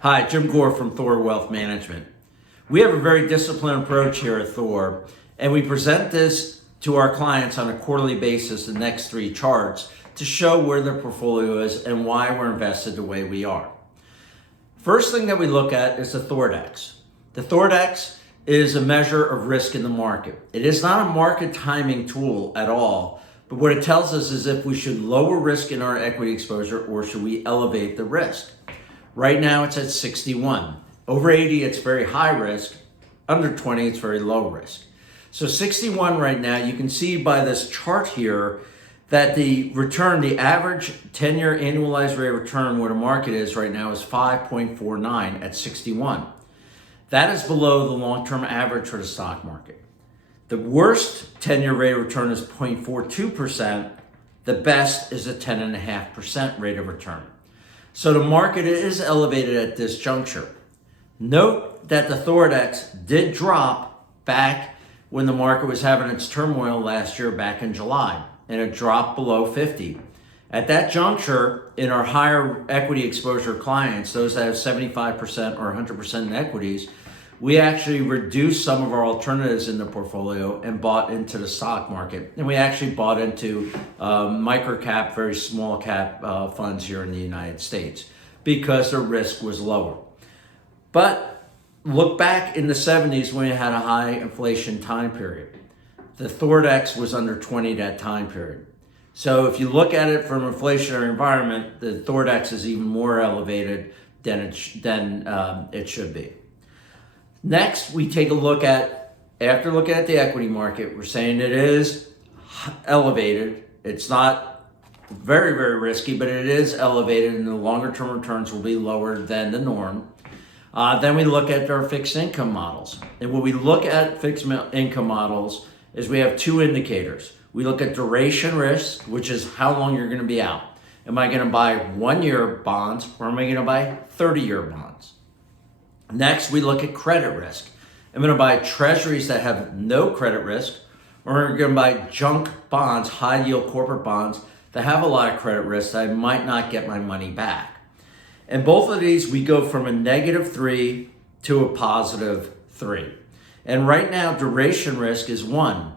Hi, Jim Gore from THOR Wealth Management. We have a very disciplined approach here at THOR, and we present this to our clients on a quarterly basis, the next three charts, to show where their portfolio is and why we're invested the way we are. First thing that we look at is the THORdex. The THORdex is a measure of risk in the market. It is not a market timing tool at all, but what it tells us is if we should lower risk in our equity exposure or should we elevate the risk. Right now it's at 61. Over 80, it's very high risk. Under 20, it's very low risk. So 61 right now, you can see by this chart here that the return, the average 10-year annualized rate of return where the market is right now is 5.49 at 61. That is below the long-term average for the stock market. The worst 10-year rate of return is 0.42%. The best is a 10.5% rate of return. So the market is elevated at this juncture. Note that the THORdex did drop back when the market was having its turmoil last year back in July, and it dropped below 50. At that juncture, in our higher equity exposure clients, those that have 75% or 100% in equities, we actually reduced some of our alternatives in the portfolio and bought into the stock market. And we actually bought into micro cap, very small cap funds here in the United States because the risk was lower. But look back in the 70s when we had a high inflation time period. The THORdex was under 20 that time period. So if you look at it from an inflationary environment, the THORdex is even more elevated than it should be. Next, we take a look at, after looking at the equity market, we're saying it is elevated. It's not very, very risky, but it is elevated and the longer term returns will be lower than the norm. Then we look at our fixed income models. And when we look at fixed income models is we have two indicators. We look at duration risk, which is how long you're going to be out. Am I going to buy 1-year bonds or am I going to buy 30-year bonds? Next, we look at credit risk. I'm going to buy treasuries that have no credit risk, or I'm going to buy junk bonds, high yield corporate bonds that have a lot of credit risk that I might not get my money back. And both of these, we go from a -3 to a +3. And right now, duration risk is 1.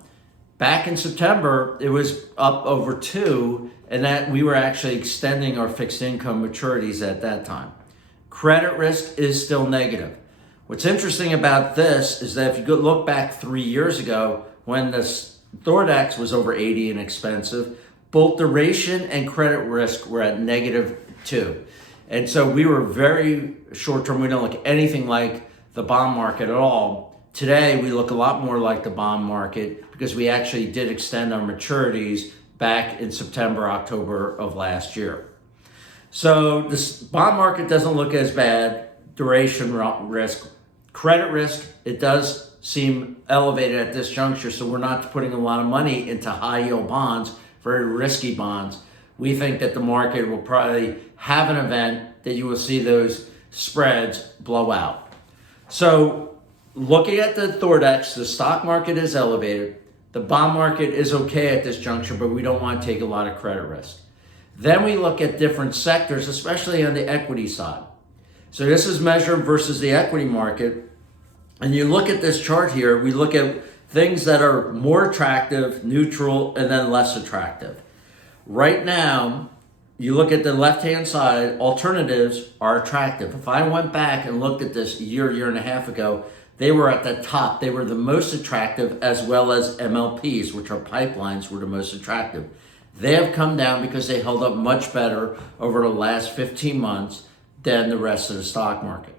Back in September, it was up over 2, and that we were actually extending our fixed income maturities at that time. Credit risk is still negative. What's interesting about this is that if you look back 3 years ago when the THORdex was over 80 and expensive, both duration and credit risk were at -2. And so we were very short term. We don't look anything like the bond market at all. Today, we look a lot more like the bond market because we actually did extend our maturities back in September, October of last year. So this bond market doesn't look as bad. Duration risk, credit risk, it does seem elevated at this juncture. So we're not putting a lot of money into high yield bonds, very risky bonds. We think that the market will probably have an event that you will see those spreads blow out. So looking at the THORdex, the stock market is elevated. The bond market is okay at this juncture, but we don't want to take a lot of credit risk. Then we look at different sectors, especially on the equity side. So this is measured versus the equity market. And you look at this chart here, we look at things that are more attractive, neutral, and then less attractive. Right now, you look at the left-hand side, alternatives are attractive. If I went back and looked at this year and a half ago, they were at the top. They were the most attractive, as well as MLPs, which are pipelines, were the most attractive. They have come down because they held up much better over the last 15 months than the rest of the stock market.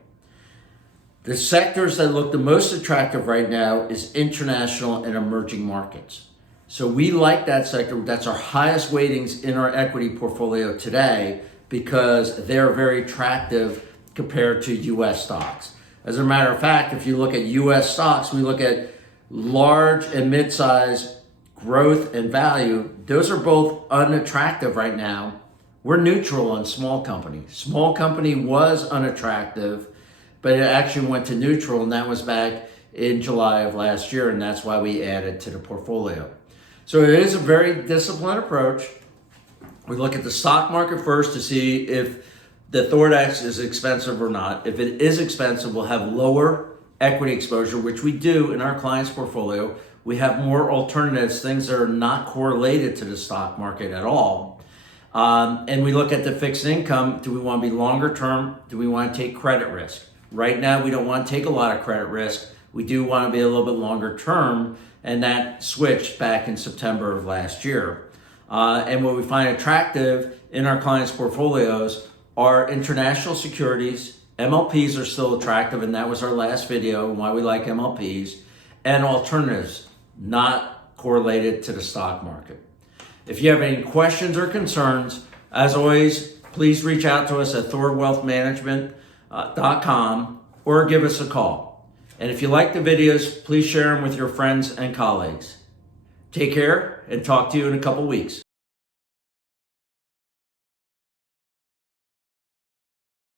The sectors that look the most attractive right now is international and emerging markets. So we like that sector. That's our highest weightings in our equity portfolio today because they're very attractive compared to US stocks. As a matter of fact, if you look at US stocks, we look at large and mid-sized growth and value. Those are both unattractive right now. We're neutral on small company. Small company was unattractive, but it actually went to neutral, and that was back in July of last year, and that's why we added to the portfolio. So it is a very disciplined approach. We look at the stock market first to see if the THORdex is expensive or not. If it is expensive, we'll have lower equity exposure, which we do in our client's portfolio. We have more alternatives, things that are not correlated to the stock market at all. And we look at the fixed income. Do we want to be longer term? Do we want to take credit risk? Right now, we don't want to take a lot of credit risk. We do want to be a little bit longer term, and that switched back in September of last year. And what we find attractive in our clients' portfolios are international securities. MLPs are still attractive, and that was our last video on why we like MLPs, and alternatives not correlated to the stock market. If you have any questions or concerns, as always, please reach out to us at THORwealthmanagement.com or give us a call. And if you like the videos, please share them with your friends and colleagues. Take care and talk to you in a couple weeks.